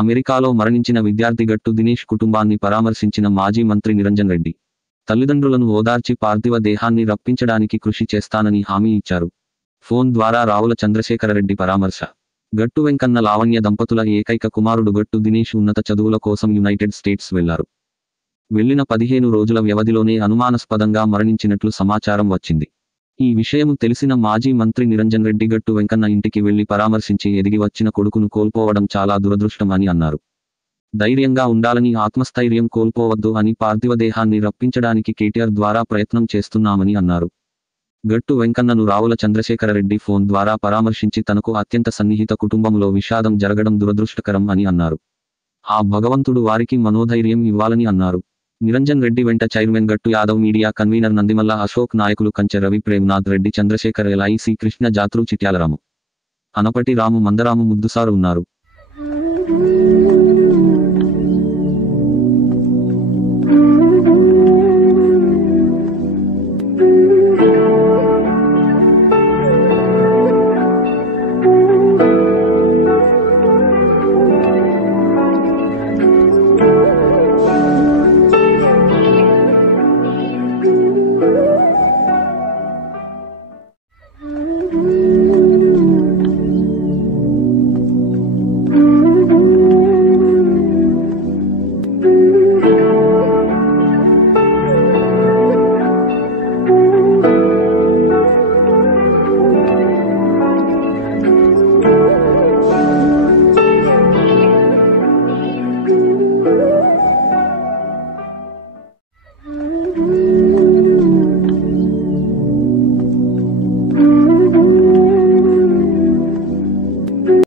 అమెరికాలో మరణించిన విద్యార్థి గట్టు దినేష్ కుటుంబాన్ని పరామర్శించిన మాజీ మంత్రి నిరంజన్ రెడ్డి తల్లిదండ్రులను ఓదార్చి పార్థివ దేహాన్ని రప్పించడానికి కృషి చేస్తానని హామీ ఇచ్చారు. ఫోన్ ద్వారా రావుల చంద్రశేఖరరెడ్డి పరామర్శ. గట్టు వెంకన్న లావణ్య దంపతుల ఏకైక కుమారుడు గట్టు దినేష్ ఉన్నత చదువుల కోసం యునైటెడ్ స్టేట్స్ వెళ్లారు. వెళ్లిన 15 రోజుల వ్యవధిలోనే అనుమానాస్పదంగా మరణించినట్లు సమాచారం వచ్చింది. ఈ విషయం తెలిసిన మాజీ మంత్రి నిరంజన్ రెడ్డి గట్టు వెంకన్న ఇంటికి వెళ్లి పరామర్శించి ఎదిగి వచ్చిన కొడుకును కోల్పోవడం చాలా దురదృష్టం అని అన్నారు. ధైర్యంగా ఉండాలని, ఆత్మస్థైర్యం కోల్పోవద్దు అని పార్థివ దేహాన్ని రప్పించడానికి కేటీఆర్ ద్వారా ప్రయత్నం చేస్తున్నామని అన్నారు. గట్టు వెంకన్నను రావుల చంద్రశేఖరరెడ్డి ఫోన్ ద్వారా పరామర్శించి తనకు అత్యంత సన్నిహిత కుటుంబంలో విషాదం జరగడం దురదృష్టకరం అని అన్నారు. ఆ భగవంతుడు వారికి మనోధైర్యం ఇవ్వాలని అన్నారు. నిరంజన్ రెడ్డి వెంట చైర్మన్ గట్టు యాదవ్, మీడియా కన్వీనర్ నందిమల్ల అశోక్, నాయకులు కంచె రవి, ప్రేమ్నాథ్ రెడ్డి, చంద్రశేఖర్, LIC కృష్ణ, జాత్రు, చిట్యాలరాము, అనపటి రాము, మందరాము, ముద్దుసారు ఉన్నారు.